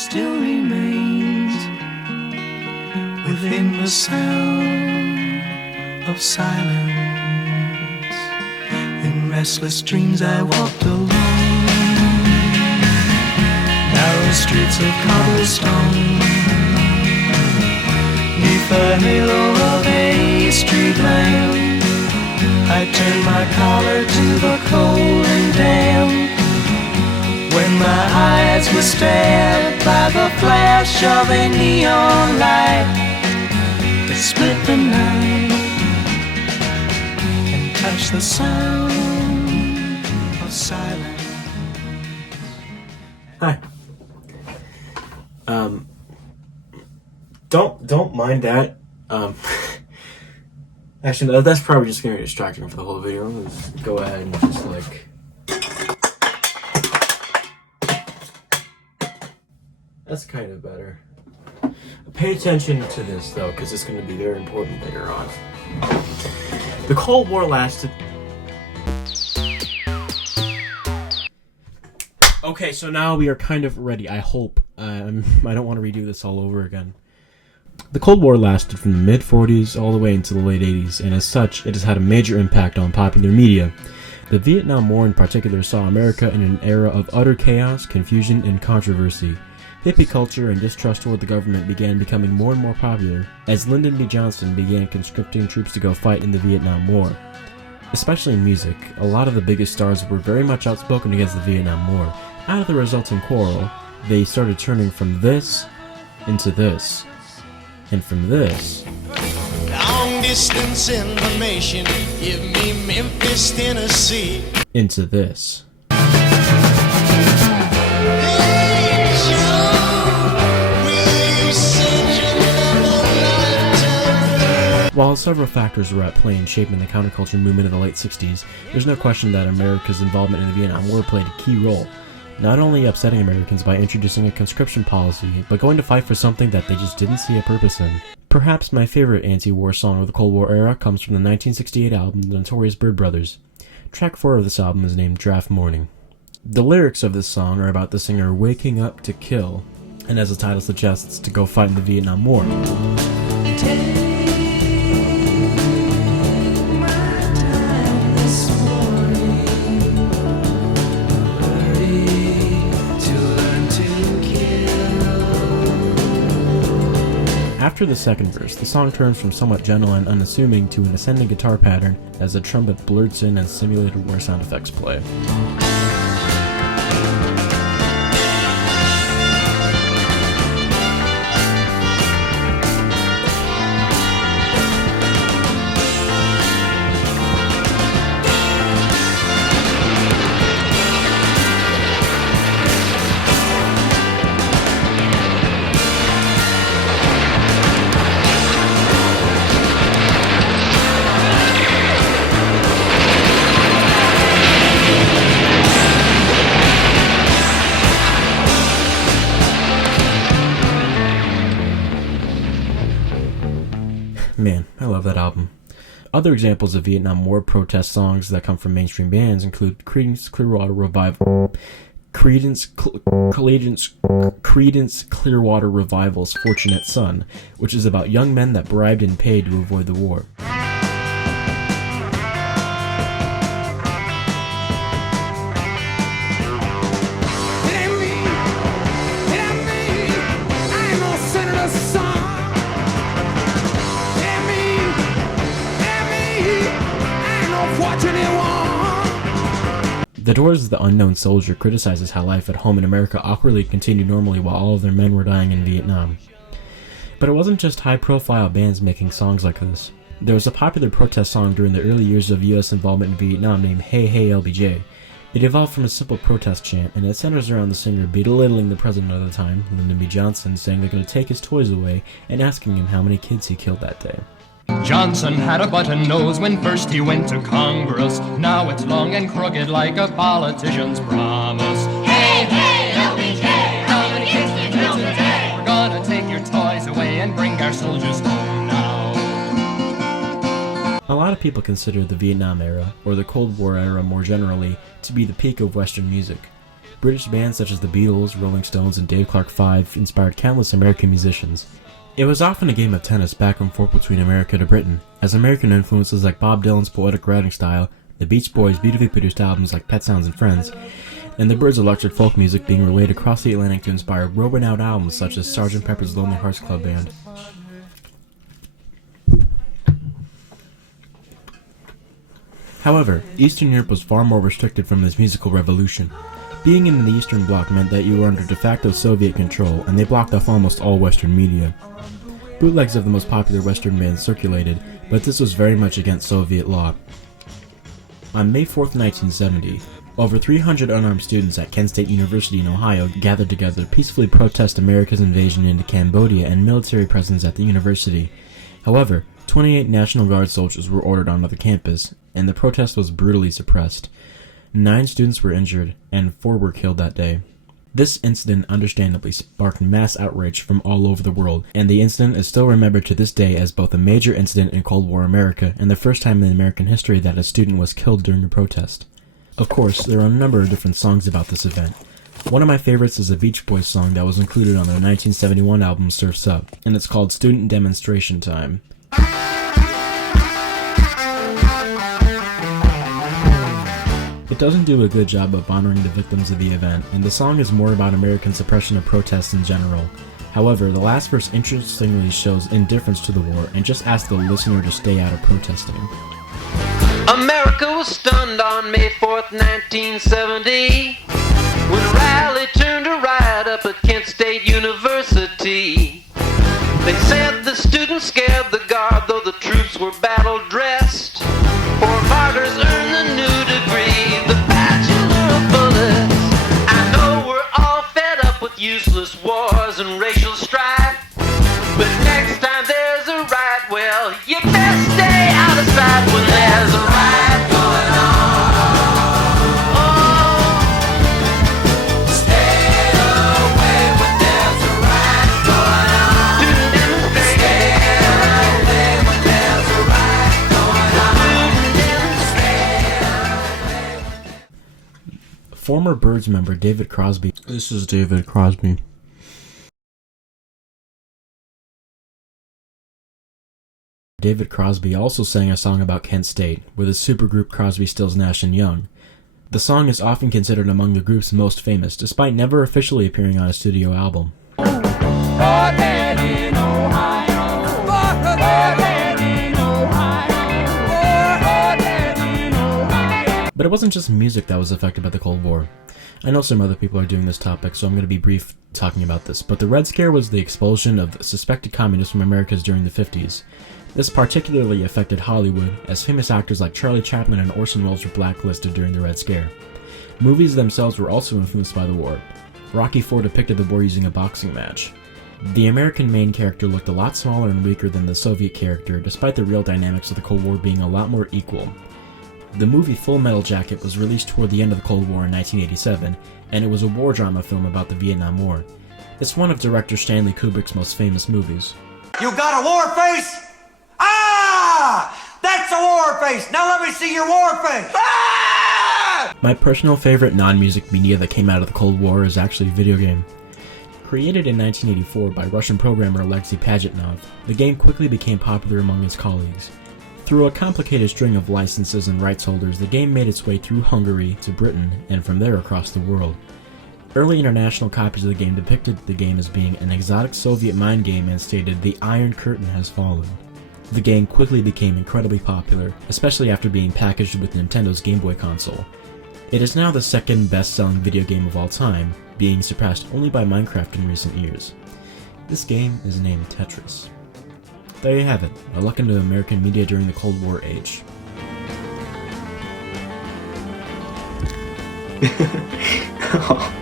still remains within the sound of silence. In restless dreams I walked alone, narrow streets of cobblestone, neath the halo of a street lamp. I turned my collar to the cold and damp, when my eyes were stabbed by the flash of a neon light that split the night and touched the sound of silence. Hi. Don't mind that. Actually, no, that's probably just gonna be distracting for the whole video. Let's go ahead and just like. That's kind of better. Pay attention to this though, because it's going to be very important later on. The Cold War lasted. Okay, so now we are kind of ready. I hope. I don't want to redo this all over again. The Cold War lasted from the mid-40s all the way into the late 80s, and as such, it has had a major impact on popular media. The Vietnam War in particular saw America in an era of utter chaos, confusion, and controversy. Hippie culture and distrust toward the government began becoming more and more popular as Lyndon B. Johnson began conscripting troops to go fight in the Vietnam War. Especially in music, a lot of the biggest stars were very much outspoken against the Vietnam War. Out of the resulting quarrel, they started turning from this into this, and from this long distance information, give me Memphis, Tennessee, into this. While several factors were at play in shaping the counterculture movement of the late 60s, there's no question that America's involvement in the Vietnam War played a key role, not only upsetting Americans by introducing a conscription policy, but going to fight for something that they just didn't see a purpose in. Perhaps my favorite anti-war song of the Cold War era comes from the 1968 album The Notorious Byrd Brothers. Track 4 of this album is named Draft Morning. The lyrics of this song are about the singer waking up to kill, and as the title suggests, to go fight in the Vietnam War. After the second verse, the song turns from somewhat gentle and unassuming to an ascending guitar pattern as the trumpet blurts in and simulated war sound effects play. Man, I love that album. Other examples of Vietnam War protest songs that come from mainstream bands include Creedence Clearwater Revival's Fortunate Son, which is about young men that bribed and paid to avoid the war. The Doors' The Unknown Soldier criticizes how life at home in America awkwardly continued normally while all of their men were dying in Vietnam. But it wasn't just high-profile bands making songs like this. There was a popular protest song during the early years of U.S. involvement in Vietnam named Hey Hey LBJ. It evolved from a simple protest chant, and it centers around the singer belittling the president of the time, Lyndon B. Johnson, saying they're going to take his toys away and asking him how many kids he killed that day. Johnson had a button nose when first he went to Congress. Now it's long and crooked like a politician's promise. Hey, hey, LBJ, how many kids did you kill today? We're gonna take your toys away and bring our soldiers home now. A lot of people consider the Vietnam era, or the Cold War era more generally, to be the peak of Western music. British bands such as the Beatles, Rolling Stones, and Dave Clark 5 inspired countless American musicians. It was often a game of tennis back and forth between America to Britain, as American influences like Bob Dylan's poetic writing style, the Beach Boys' beautifully produced albums like Pet Sounds and Friends, and the Byrds' electric folk music being relayed across the Atlantic to inspire world-renowned albums such as Sgt. Pepper's Lonely Hearts Club Band. However, Eastern Europe was far more restricted from this musical revolution. Being in the Eastern Bloc meant that you were under de facto Soviet control, and they blocked off almost all Western media. Bootlegs of the most popular Western bands circulated, but this was very much against Soviet law. On May 4, 1970, over 300 unarmed students at Kent State University in Ohio gathered together to peacefully protest America's invasion into Cambodia and military presence at the university. However, 28 National Guard soldiers were ordered onto the campus, and the protest was brutally suppressed. 9 students were injured, and 4 were killed that day. This incident understandably sparked mass outrage from all over the world, and the incident is still remembered to this day as both a major incident in Cold War America and the first time in American history that a student was killed during a protest. Of course, there are a number of different songs about this event. One of my favorites is a Beach Boys song that was included on their 1971 album Surf's Up, and it's called Student Demonstration Time. It doesn't do a good job of honoring the victims of the event, and the song is more about American suppression of protests in general. However, the last verse interestingly shows indifference to the war and just asks the listener to stay out of protesting. America was stunned on May 4th, 1970, when a rally turned to riot up at Kent State University. They said the students scared the guard, though the troops were battle-dressed. 4 martyrs earned the new degree, the Bachelor of Bullets. I know we're all fed up with useless wars and racial strife, but next time there's a riot, well, you best stay out of sight when there's a riot going on. Oh, stay away when there's a riot going on. Student demonstration. Stay away when there's a riot going on. Student demonstration. Former Byrds member David Crosby. This is David Crosby. David Crosby also sang a song about Kent State, with his supergroup Crosby, Stills, Nash & Young. The song is often considered among the group's most famous, despite never officially appearing on a studio album. But it wasn't just music that was affected by the Cold War. I know some other people are doing this topic, so I'm going to be brief talking about this, but the Red Scare was the expulsion of suspected communists from Americas during the 50s. This particularly affected Hollywood, as famous actors like Charlie Chaplin and Orson Welles were blacklisted during the Red Scare. Movies themselves were also influenced by the war. Rocky IV depicted the war using a boxing match. The American main character looked a lot smaller and weaker than the Soviet character, despite the real dynamics of the Cold War being a lot more equal. The movie Full Metal Jacket was released toward the end of the Cold War in 1987, and it was a war drama film about the Vietnam War. It's one of director Stanley Kubrick's most famous movies. You got a war face? Ah! That's a war face! Now let me see your war face! Ah! My personal favorite non-music media that came out of the Cold War is actually a video game. Created in 1984 by Russian programmer Alexei Pajitnov, the game quickly became popular among his colleagues. Through a complicated string of licenses and rights holders, the game made its way through Hungary to Britain, and from there across the world. Early international copies of the game depicted the game as being an exotic Soviet mind game and stated, "The Iron Curtain has fallen." The game quickly became incredibly popular, especially after being packaged with Nintendo's Game Boy console. It is now the second best-selling video game of all time, being surpassed only by Minecraft in recent years. This game is named Tetris. There you have it, a look into American media during the Cold War age. Oh.